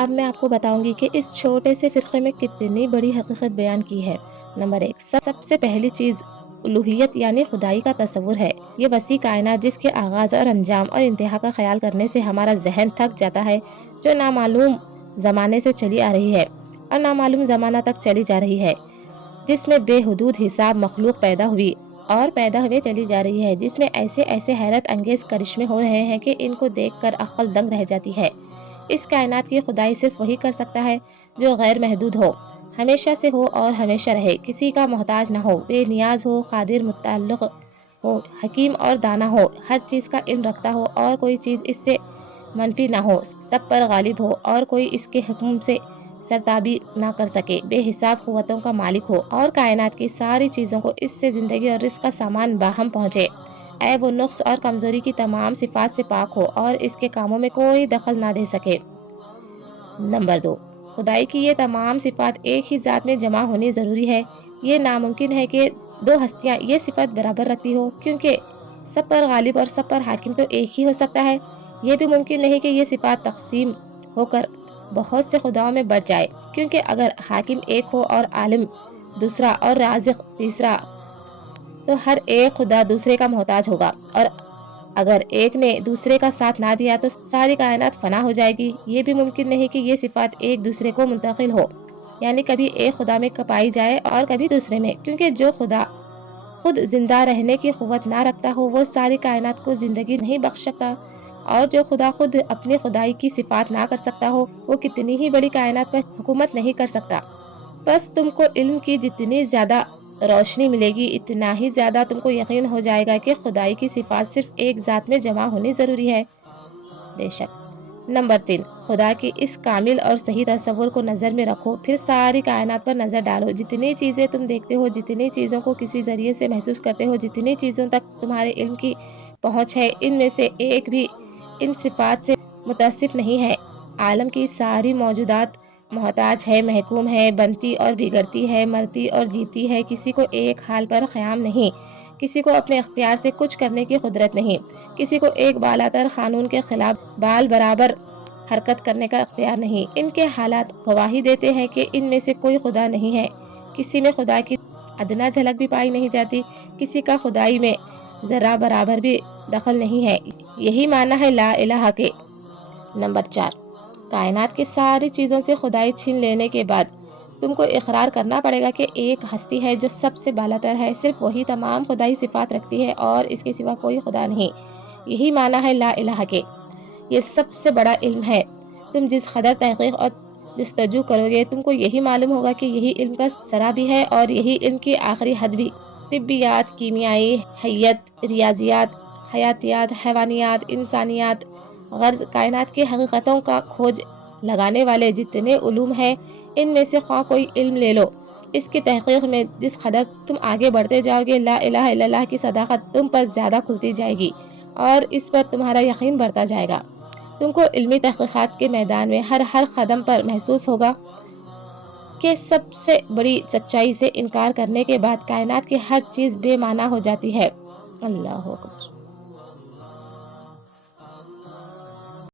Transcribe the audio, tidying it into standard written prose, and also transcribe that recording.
اب میں آپ کو بتاؤں گی کہ اس چھوٹے سے فرقے میں کتنی بڑی حقیقت بیان کی ہے۔ نمبر 1، سب سے پہلی چیز الوہیت یعنی خدائی کا تصور ہے۔ یہ وسیع کائنات جس کے آغاز اور انجام اور انتہا کا خیال کرنے سے ہمارا ذہن تھک جاتا ہے، جو نامعلوم زمانے سے چلی آ رہی ہے اور نامعلوم زمانہ تک چلی جا رہی ہے، جس میں بے حدود حساب مخلوق پیدا ہوئی اور پیدا ہوئے چلی جا رہی ہے، جس میں ایسے حیرت انگیز کرشمے ہو رہے ہیں کہ ان کو دیکھ کر عقل دنگ رہ جاتی ہے۔ اس کائنات کی خدائی صرف وہی کر سکتا ہے جو غیر محدود ہو، ہمیشہ سے ہو اور ہمیشہ رہے، کسی کا محتاج نہ ہو، بے نیاز ہو، قادر متعلق ہو، حکیم اور دانا ہو، ہر چیز کا علم رکھتا ہو اور کوئی چیز اس سے منفی نہ ہو، سب پر غالب ہو اور کوئی اس کے حکم سے سرتابی نہ کر سکے، بے حساب قوتوں کا مالک ہو اور کائنات کی ساری چیزوں کو اس سے زندگی اور رزق کا سامان باہم پہنچے، عیب و نقص اور کمزوری کی تمام صفات سے پاک ہو اور اس کے کاموں میں کوئی دخل نہ دے سکے۔ نمبر 2، خدائی کی یہ تمام صفات ایک ہی ذات میں جمع ہونی ضروری ہے۔ یہ ناممکن ہے کہ دو ہستیاں یہ صفت برابر رکھتی ہو، کیونکہ سب پر غالب اور سب پر حاکم تو ایک ہی ہو سکتا ہے۔ یہ بھی ممکن نہیں کہ یہ صفات تقسیم ہو کر بہت سے خداؤں میں بٹ جائے، کیونکہ اگر حاکم ایک ہو اور عالم دوسرا اور رازق تیسرا تو ہر ایک خدا دوسرے کا محتاج ہوگا، اور اگر ایک نے دوسرے کا ساتھ نہ دیا تو ساری کائنات فنا ہو جائے گی۔ یہ بھی ممکن نہیں کہ یہ صفات ایک دوسرے کو منتقل ہو، یعنی کبھی ایک خدا میں پائی جائے اور کبھی دوسرے میں، کیونکہ جو خدا خود زندہ رہنے کی قوت نہ رکھتا ہو وہ ساری کائنات کو زندگی نہیں بخش سکتا، اور جو خدا خود اپنی خدائی کی صفات نہ کر سکتا ہو وہ کتنی ہی بڑی کائنات پر حکومت نہیں کر سکتا۔ بس تم کو علم کی جتنی زیادہ روشنی ملے گی اتنا ہی زیادہ تم کو یقین ہو جائے گا کہ خدائی کی صفات صرف ایک ذات میں جمع ہونی ضروری ہے۔ بے شک۔ نمبر 3، خدا کی اس کامل اور صحیح تصور کو نظر میں رکھو، پھر ساری کائنات پر نظر ڈالو۔ جتنی چیزیں تم دیکھتے ہو، جتنی چیزوں کو کسی ذریعے سے محسوس کرتے ہو، جتنی چیزوں تک تمہارے علم کی پہنچ ہے، ان میں سے ایک بھی ان صفات سے متصف نہیں ہے۔ عالم کی ساری موجودات محتاج ہے، محکوم ہے، بنتی اور بگڑتی ہے، مرتی اور جیتی ہے، کسی کو ایک حال پر قیام نہیں، کسی کو اپنے اختیار سے کچھ کرنے کی قدرت نہیں، کسی کو ایک بالاتر قانون کے خلاف بال برابر حرکت کرنے کا اختیار نہیں۔ ان کے حالات گواہی دیتے ہیں کہ ان میں سے کوئی خدا نہیں ہے، کسی میں خدا کی ادنا جھلک بھی پائی نہیں جاتی، کسی کا خدائی میں ذرہ برابر بھی دخل نہیں ہے۔ یہی معنی ہے لا الہ کے۔ نمبر 4، کائنات کی ساری چیزوں سے خدائی چھین لینے کے بعد تم کو اقرار کرنا پڑے گا کہ ایک ہستی ہے جو سب سے بالاتر ہے، صرف وہی تمام خدائی صفات رکھتی ہے اور اس کے سوا کوئی خدا نہیں۔ یہی معنی ہے لا الہ کے۔ یہ سب سے بڑا علم ہے۔ تم جس قدر تحقیق اور جستجو کرو گے تم کو یہی معلوم ہوگا کہ یہی علم کا سرا بھی ہے اور یہی علم کی آخری حد بھی۔ طبیات، کیمیائی، حیت، ریاضیات، حیاتیات، حیوانیات، انسانیات، غرض کائنات کی حقیقتوں کا کھوج لگانے والے جتنے علوم ہیں ان میں سے خواہ کوئی علم لے لو، اس کی تحقیق میں جس قدر تم آگے بڑھتے جاؤ گے لا الہ الا اللہ کی صداقت تم پر زیادہ کھلتی جائے گی اور اس پر تمہارا یقین بڑھتا جائے گا۔ تم کو علمی تحقیقات کے میدان میں ہر قدم پر محسوس ہوگا کہ سب سے بڑی سچائی سے انکار کرنے کے بعد کائنات کی ہر چیز بے معنی ہو جاتی ہے۔ اللہ اکبر۔